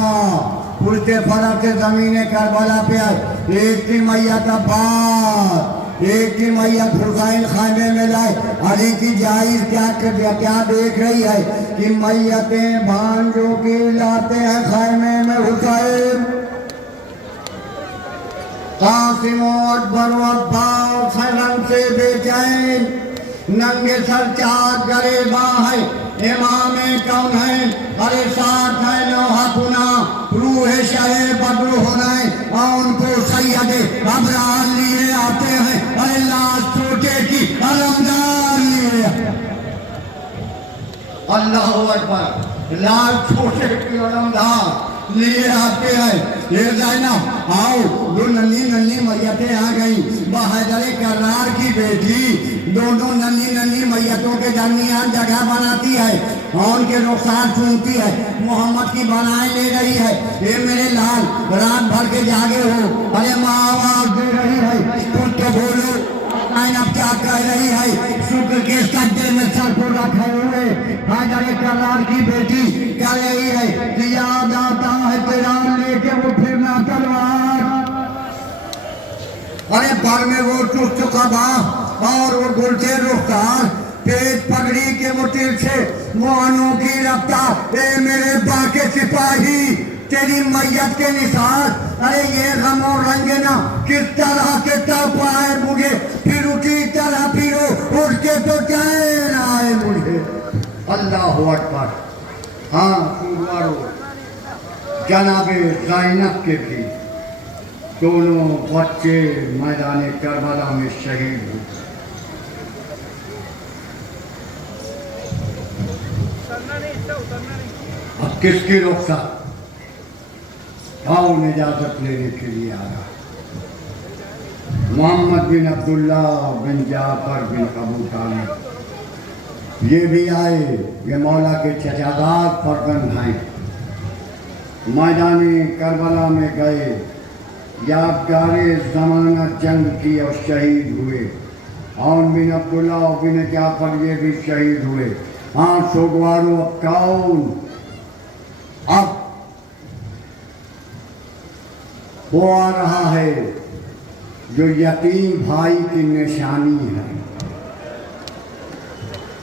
پلتے فرق سے زمین کربلا پہ آئے، ایک کی میت عباس، ایک کی میت حسین خیمے میں لائے۔ علی کی جائز کیا دیکھ رہی ہے کہ میتیں بھانجوں کی لاتے ہیں خیمے میں حسین۔ قاسم و اکبر و عباس رنگ سے بے چین، ننگے سر چار گریباں ہے، امام کون ہے، ارے ساتھ ہے لوہا پنا، روح شہ بدر ہونا ہے، اور ان کو سید ابرار لیے آتے ہیں، ارے لاش چھوٹے کی علمدار لیے۔ اللہ اکبر، لال چھوٹے کی علمدار لیے آتے ہیں۔ یہ زینب آؤ، دو ننھی میتیں آ گئیں، بہادر کرار کی بیٹی دونوں ننھی میتوں کے درمیان جگہ بناتی ہے اور ان کے رخسار چومتی ہے، محمد کی بنائیں لے رہی ہے۔ اے میرے لال رات بھر کے جاگے ہو، ارے ماں آواز دے رہی ہے، اٹھ کے بولو زینب کیا کہہ رہی ہے، شکر کے سجدے میں سر کو رکھے ہوئے حیدر کرار کی بیٹی کہہ رہی ہے کہ یاد آتا ہے تیرا لے کے وہ پھرنا تلوار، ارے پر میں وہ چست قبا اور وہ گلچے رخسار، پیٹ پگڑی کے وہ ترچھے وہ انوکھی رفتار، اے میرے باقی سپاہی تیری میت کے نثار، ارے یہ غم و رنج نہ کس طرح کے تڑ پائے مجھے، پھر اسی طرح پھرو اٹھ کے تو چین آئے مجھے۔ اللہ اکبر۔ ہاں سوروارو جناب زینب کے بھی دونوں بچے میدان کربلا میں شہید ہوئے۔ اب کس کی رخصت؟ کون اجازت لینے کے لیے آیا؟ محمد بن عبداللہ بن جعفر بن ابو طالب یہ بھی آئے، یہ مولا کے چچاداد فرزند ہیں، میدان کربلا میں گئے، یادگار زمانہ جنگ کی اور شہید ہوئے۔ عون بن عبداللہ بن جعفر یہ بھی شہید ہوئے۔ ہاں سوگوارو اب کون؟ اب وہ آ رہا ہے جو یتیم بھائی کی نشانی ہے۔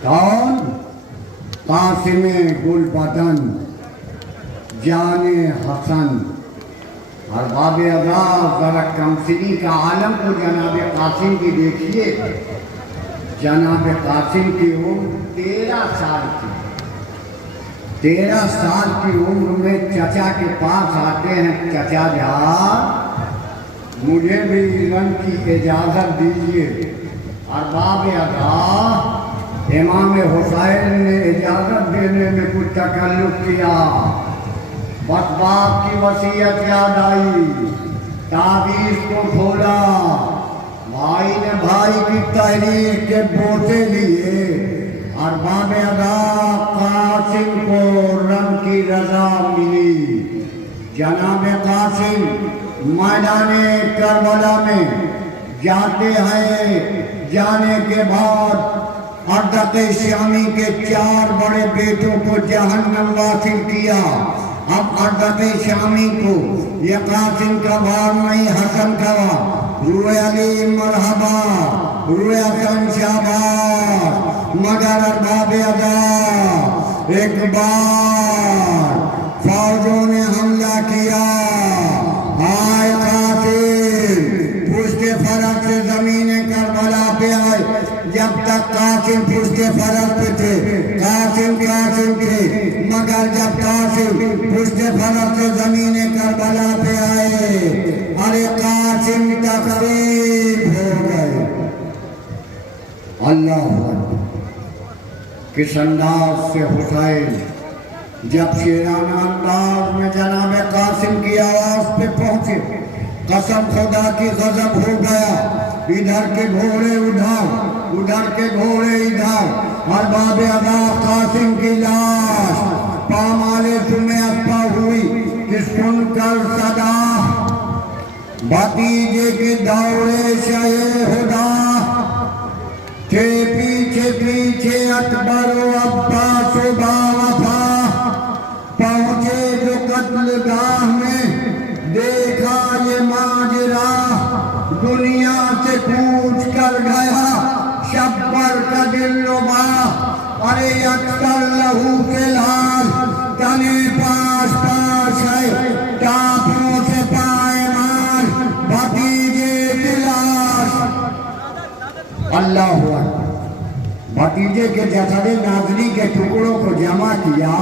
کون؟ قاسم گل بدن جان حسن۔ ارباب اعزاز ذرا کمسنی کا عالم کو جناب قاسم کی دیکھیے۔ جناب قاسم کی عمر 13 سال کی۔ 13 سال کی عمر میں چچا کے پاس آتے ہیں، چچا جان مجھے بھی رن کی اجازت دیجیے۔ ارباب اعزاز امام حسین نے اجازت دینے میں کچھ تکلف کیا، بس باپ کی وصیت یاد آئی، تعویذ کو کھولا، بھائی نے بھائی کی تحریر کے بوٹے لیے۔ ارباب اعزاز قاسم کو رب کی رضا ملی۔ جناب قاسم میدان کربلا میں جاتے ہیں، جانے کے بعد اردق شامی کے 4 بڑے بیٹوں کو جہنم واصل کیا۔ اب اردق شامی کو یہ قاسم کا وار نہیں، حسن کا وار، روئے علی مرحبا، روئے حسن شاباش، مگر ارباب اعزاز ایک بار فوجوں نے حملہ کیا۔ آئے قاسم پشت فرس سے زمین کربلا پہ آئے۔ جب تک قاسم پشت فرس پہ تھے، قاسم تھے، مگر جب قاسم پشت فرس سے زمین کربلا پہ آئے، ارے قاسم تقریب ہو گئے۔ اللہ اکبر! کس انداز سے حسین جب شیرانہ انداز میں جناب قاسم کی آواز پہ پہنچے، قسم خدا کی غضب ہو گیا۔ ادھر کے گھوڑے ادھر کے گھوڑے ادھر۔ ارباب اعزاز قاسم کی لاش پامال سمے اسپا ہوئی کہ سن کر صدا بھتیجے کی دوڑے شہ خدا کے پیچھے پیچھے اکبر و عباس و باوفا پہنچے جو قتل گاہ میں، دیکھا یہ ماجرا دنیا سے کوچ کر گیا شبر کا دل ربا۔ ارے اکثر لہو کے لال تنے پاش پاش ہے، ٹاپوں سے پائمال بھتیجے کی لاش۔ اللہ اکبر! بھتیجے کے جسد نازلی کے ٹکڑوں کو جمع کیا۔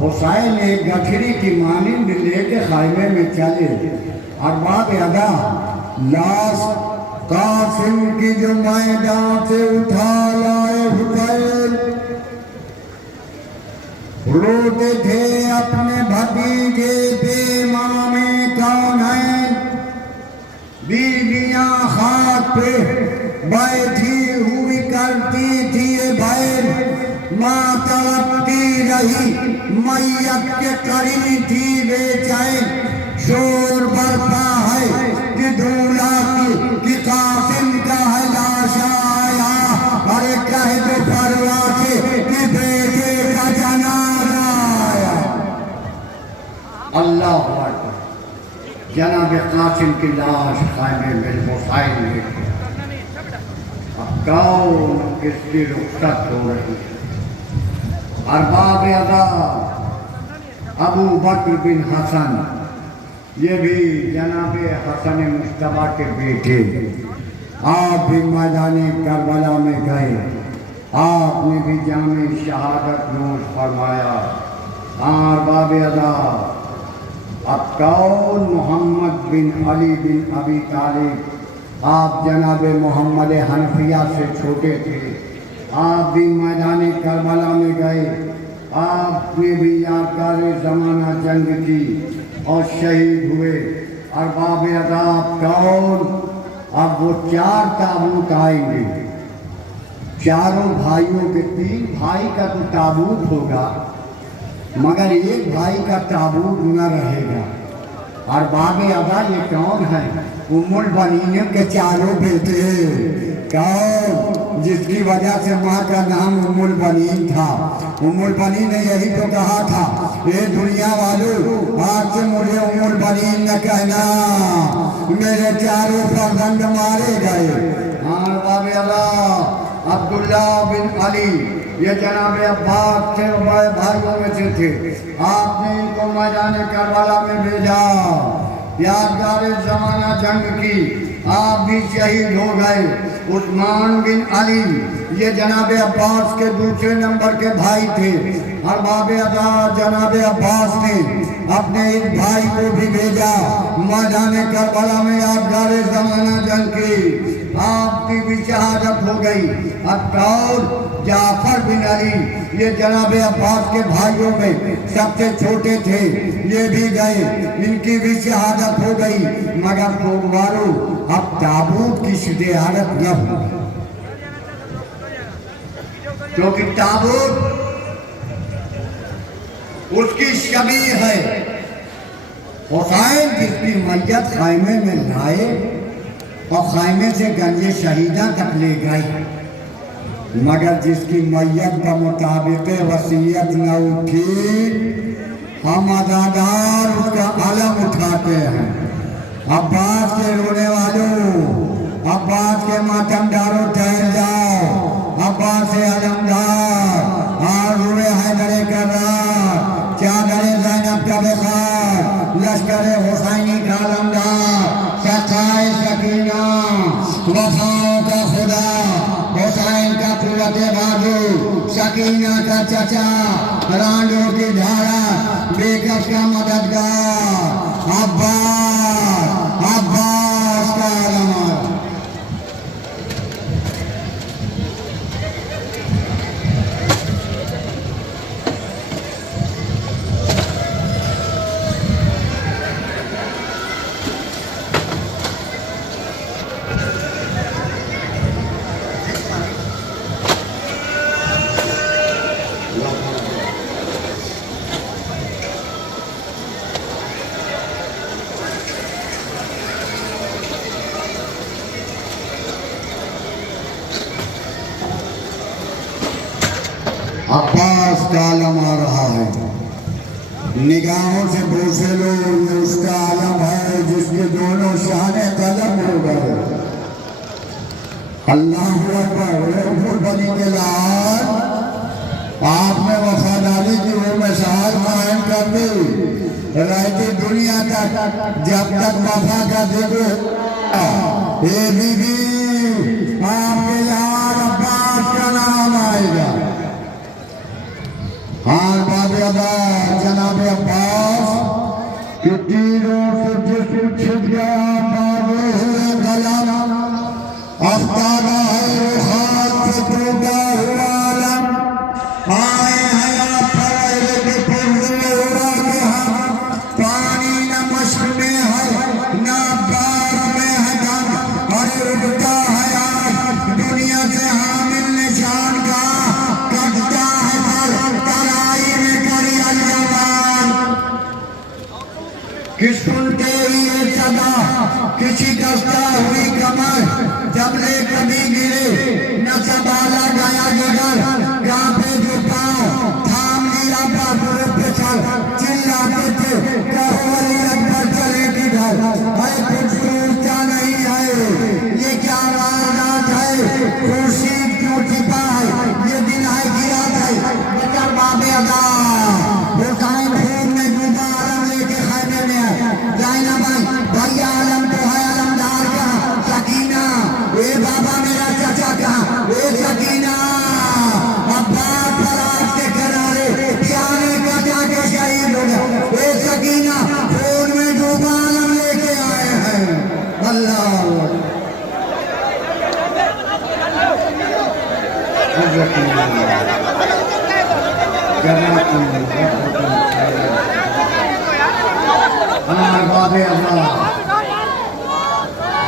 حسین نے گٹھری کی مانند لے کے خیمے میں چلے۔ ارباب اعزاز لاش قاسم کی جو میدان سے اٹھا لائے حسین، روتے تھے اپنے بھتیجے پہ امام کونین۔ بیویاں خاک پہ بیٹھی ہوئی کرتی تھی یہ بہن، ماں تڑپتی رہی میت کے قریب تھی بے چین۔ شور برپا ہے کہ دھولا کی قاسم کا ہے لاش آیا، ارے کہہ دو پروا سے کہ بیٹے کا جنازہ آیا۔ اللہ اکبر! جناب قاسم کی لاش خیمے میں حسین لے کے اب کون کس کی رخصت ہو رہی ہے؟ ارباب اعزاز ابو بکر بن حسن یہ بھی جناب حسن مصطفیٰ کے بیٹے، آپ بھی میدان کربلا میں گئے، آپ نے بھی جام شہادت نوش فرمایا۔ ارباب اعزاز اب کون؟ محمد بن علی بن ابی طالب، آپ جناب محمد حنفیہ سے چھوٹے تھے، آپ بھی میدان کربلا میں گئے، آپ نے بھی یادگار زمانہ جنگ کی اور شہید ہوئے۔ ارباب عذاب کون؟ اب وہ 4 تابوت آئیں گے، چاروں بھائیوں کے، 3 بھائی کا تو تابوت ہوگا مگر ایک بھائی کا تابوت نہ رہے گا۔ ارباب عذاب یہ کون ہے؟ ام البنین کے 4 بیٹے، کون؟ جس کی وجہ سے ماں کا نام ام البنین تھا۔ ام البنین نے یہی تو کہا تھا، اے دنیا والوں، آج سے مجھے ام البنین نہ کہنا، میرے 4 فرزند مارے گئے۔ ارباب عذاب عبداللہ بن علی، یہ جناب عباس کے بھائیوں میں سے تھے، آپ نے ان کو میدان کربلا میں بھیجا، یادگار زمانہ جنگ کی، آپ بھی شہید ہو گئے۔ عثمان بن علی، یہ جناب عباس کے دوسرے نمبر کے بھائی تھے۔ ارباب عذاب جناب عباس نے اپنے اس بھائی کو بھی بھیجا میدان کربلا میں یادگار زمانہ جنگ کی، آپ کی بھی شہادت ہو گئی۔ اب کون؟ جعفر بن علی، یہ جناب عباس کے بھائیوں میں سب سے چھوٹے تھے، یہ بھی گئے، ان کی بھی شہادت ہو گئی۔ مگر بزرگوارو، اب تابوت کی زیارت نہ ہو، کیونکہ تابوت اس کی شبیہ ہے۔ حسین جس کی میت خیمے میں لائے اور خیمے سے گنج شہیدہ تک لے گئے، مگر جس کی میت کا مطابق وصیت نہ اٹھی، ہم عزادار اس کا علم اٹھاتے ہیں۔ عباس کے رونے والوں، عباس کے ماتمداروں ٹھہر جاؤ، عباس علمدار اور روئے حیدر کرار، چادر زینب کا بخار، لشکر حسینی کا علمدار، سچائے سکینہ، وفاؤں کا خدا، حسین کا قوت بازو، سکینہ کا چچا، رانڈوں کی دھارا، بیکس کا مددگار، عباس کا علمدار۔ عباس کا علم آ رہا ہے، نگاہوں سے پوچھے لو، یہ اس کا علم ہے جس کے دونوں شانے قلم ہو گئے۔ اللہ اکبر، ام البنی کے لال، آپ نے وفاداری کی وہ مثال قائم کر دی، رہتی دنیا تک، جب تک وفا کا ذکر اے بی بی، آپ کے یار عباس کا نام آئے گا۔ ارباب عذاب جناب عباس کہ تیروں سے جسم چھٹ گیا، مارے ہوئے قلم، افتادہ ہے رخات سے ٹوٹا ہوا علم، آئے ہیں آپ پرائے کے پردے اڑا کے ہم، پانی نہ مشق میں ہے نہ عباس میں ہے دم، اور اڑتا ہے آج دنیا سے حامل نشان کا، کٹتا ہے پر ترائی میں کری الجوان، کس سنتے ہی یہ صدا، کسی کستا ہوئی کمر، جب لے کبھی گرے نہ سنبھالا گیا جگر، کانپے جو پاؤں تھام لیا بازو پہ چل، چلاتے تھے کہو علی اکبر چلے کدھر، اے کچھ سوچتا نہیں ہے یہ کیا واردات ہے، خورشید کیوں چھپا ہے یہ دن ہے گرا ہے، بچر باب عذاب حسین خون میں ڈوبا علم لے کے خیمے میں ہے، جائنا بھائی بھائی علم تو ہے علمدار کا، ارباب اللہ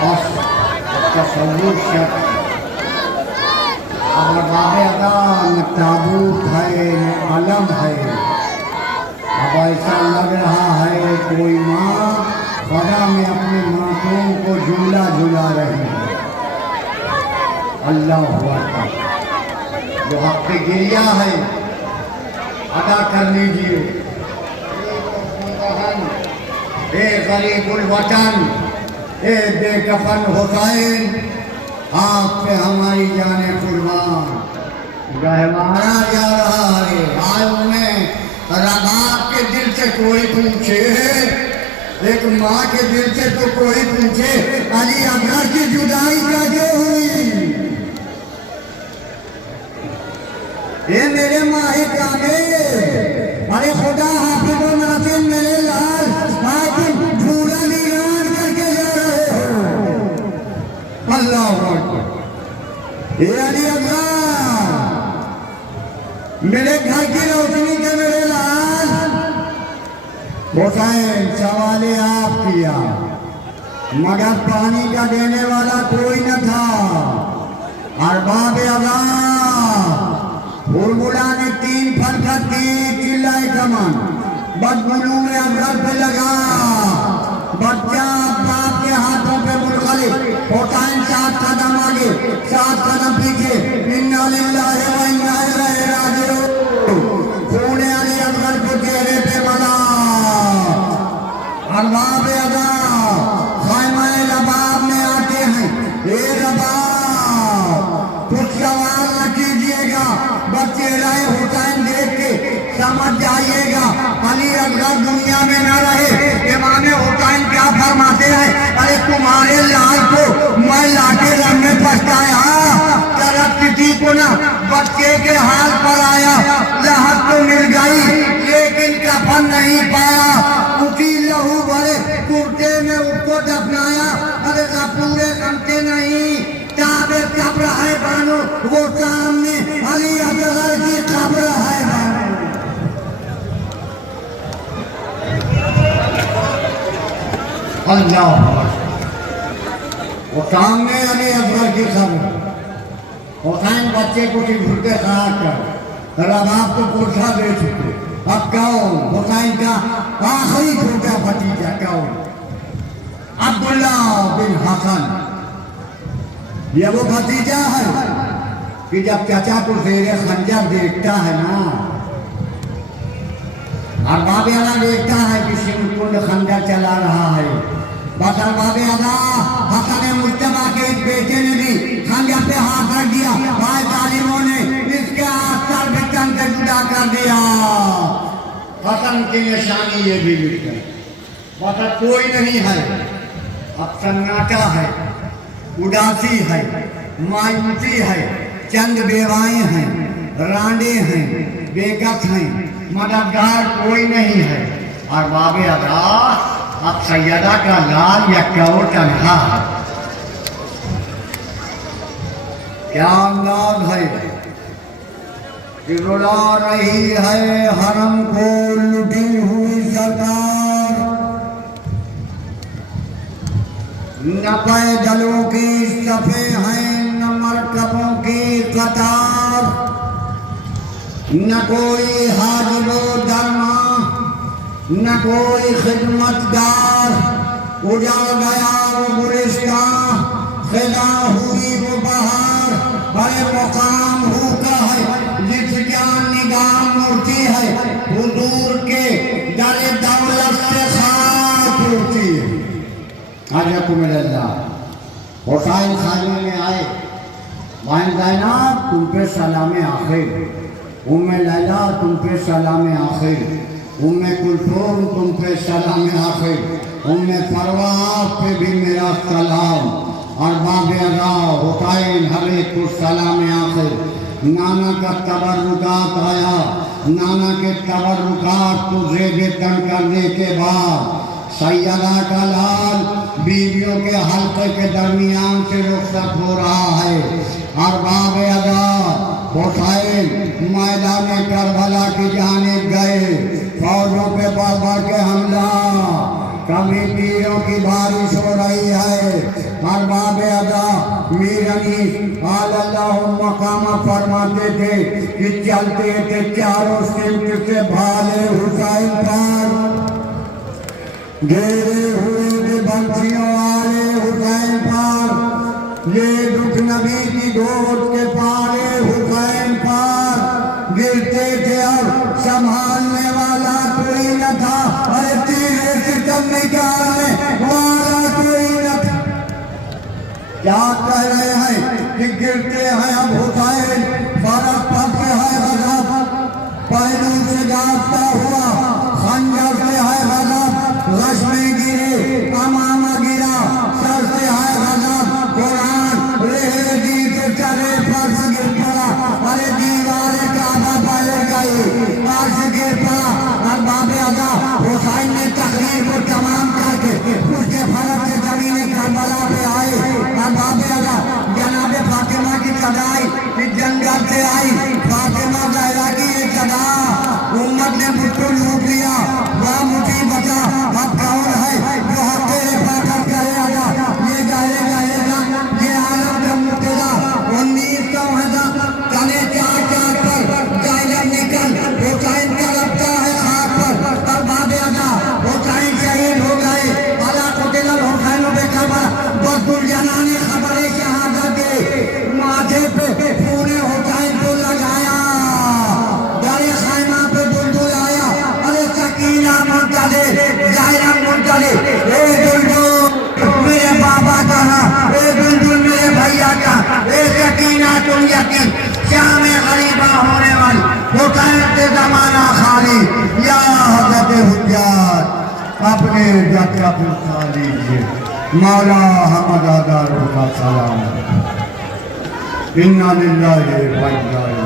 بس تصور شک ارباب اللہ نہ تابوت ہے نہ علم ہے. اب ایسا لگ رہا ہے کوئی ماں فضا میں اپنے معصوم کو جھولا جھلا رہی ہے. اللہ اکبر. جو حق گریہ ہے ادا کر لیجیے. اے غریب الوطن، اے بے کفن حسین، آپ پہ ہماری جانیں قربان. گہوارا جا رہا ہے. آج میں رباب کے دل سے کوئی پوچھے، ایک ماں کے دل سے تو کوئی پوچھے علی اکبر کی جدائی کیسے ہوئی. یہ میرے ماہ کامے، ارے خدا حافظ و ناصر میرے لال، آج تم جھولا نیران کر کے جا رہے ہو. اللہ اکبر. اے علی اکبر، میرے گھر کی روشنی کے میرے لال. حسین سوال آپ کیا مگر پانی کا دینے والا کوئی نہ تھا. ارباب اللہ بلبلا نے 3 پھل کا تیر چلائے کمان بدبنو میں افضل پہ لگا. بچہ باپ کے ہاتھوں پہ منقلب. حسین 7 قدم آگے 7 قدم پیچھے. انا للہ و انا الیہ راجعون. خون علی اکبر کو چہرے پہ ملا. ارباب اللہ خیمہ رباب میں آتے ہیں. اے رباب کچھ سوال نہ کیجیے گا، بس چہرہ حسین دیکھ کے سمجھ جائیے گا علی اکبر دنیا میں نہ رہے. امام حسین کیا فرماتے ہیں؟ ارے تمہارے لال کو میں لا کے رن میں پچھتایا، طرف کسی کو نہ بچے کے حال پر آیا. لحد تو مل گئی لیکن کفن نہیں پایا. اسی لہو بھرے کرتے میں اس کو دفنایا. ارے پورے سمتے نہیں تابے قبر ہے بانو، وہ سامنے علی اکبر کی قبر ہے بانو. اللہ وہ سامنے علی اکبر کی قبر. حسین بچے کو گھرتے خراب کر رباب کو پرچھا دے چکے. اب کون حسین کا آخری چھوٹا بھتیجا کون؟ عبداللہ بن حسن. یہ وہ بھتیجا ہے کہ جب چچا کو زیر خنجر دیکھتا ہے نا، ارباب اللہ دیکھتا ہے کہ سمکنڈ خنجر چلا رہا ہے. بس ارباب اللہ حسن مجتبیٰ کے اس بیٹے نے بھی خنجر پہ ہاتھ رکھ دیا. بھائی ظالموں نے اس کے سر بھی تن سے جدا کر دیا. حسن کی نشانی یہ بھی لکھ گئی. بس کوئی نہیں ہے، اب سناٹا ہے، اداسی ہے، مایوسی ہے. چند بیوائیں ہیں، رانڈے ہیں، بیگت ہیں، مددگار کوئی نہیں ہے. اور باب اللہ اب سیدہ کا لال یکور تنہا. کیا انداز ہے کہ رلا رہی ہے حرم کو لٹی ہوئی سرکار. نہ پیدلوں کی صفیں ہیں نہ مرکبوں کی قطار. نہ کوئی حاجب و درما نہ کوئی خدمتگار. اجڑ گیا وہ گلستان، خزاں ہوئی وہ بہار. بڑے مقام ہو کا ہے جس جان نگاہ مورتی ہے. حضور کے در دولت سے خاک ہوتی ہے. حضرتم اللہ حسین خانے میں آئے. بہن زینب تم پہ سلام آخر. ام لیلا تم پہ سلام آخر. ام کلثوم تم پہ سلام آخر. ام فروہ آپ پہ بھی میرا سلام. ارباب اللہ حسین ہر ایک کو سلام آخر. نانا کا تبرکات آیا. نانا کے تبرکات کو زیب تن کرنے کے بعد سیدہ کا لال بیویوں کے حلقے کے درمیان سے رخصت ہو رہا ہے. ارباب اللہ حسین میدان کربلا کی جانب گئے، فوجوں پہ بڑھ بڑھ کے حملہ، کبھی تیروں کی بارش ہو رہی ہے۔ ارباب ادا میر انیس آل اللہ مقام فرماتے تھے کہ چلتے تھے چاروں سمت سے بھالے حسین پر، گھیرے ہوئے تھے بنسیوں والے حسین پر، یہ دکھ نبی کی گود کے پارے حسین پر، گرتے تھے اور سنبھالنے والا کوئی نہ تھا، ارے تیرے ستم نکالنے والا کوئی نہ تھا۔ کیا کہہ رہے ہیں کہ گرتے ہیں اب حسین، فرق پھنسے ہے غضب، پہلو سے گافتہ ہوا خنجر سے ہے غضب، غش میں گرے امامہ گرا، سر سے ہے غضب، قرآن رہے دی کے چرے فرش گر پڑا، ارے دیوار کعبہ پائے گئی، عرش گر پڑا۔ ارباب ادا حسین نے تقریر کو تمام کر کے اس کے فرق سے زمین کربلا پہ آئے۔ ارباب ادا جناب فاطمہ کی صدائی کہ جنگل سے آئی، فاطمہ زہرا کی یہ صدا، امت نے مجھ کو لوٹ لیا، وہ مجھے بچا، اب کون ہے جو حق تیرے حفاظت کرے گا، یہ گائے گا یہ عالم کا مبتلا۔ 1900 چلے چار چار پر جائلم نکل، حسین تڑپتا ہے خاک پر، ارباب ادا حسین شہید ہو گئے، الا قتل الحسین بکربلا، بزدل جنانی خبر شہادت دے، ماتھے پہ خون حسین کو لگایا، در خیمہ پہ بلبل آیا، ارے سکینہ منتلے زائرہ منتلے، اے بلبل میرے بابا کہاں، اے بلبل میرے بھیا کہاں، اے سکینہ تم یقین شام غریبہ ہونے والی، حسین سے زمانہ خالی، یا حضرت حجات اپنے عزت کا پوچھا لیجئے، مولا حمد آداروں کا سلام، اِنَّا لِلَّهِ وَإِنَّا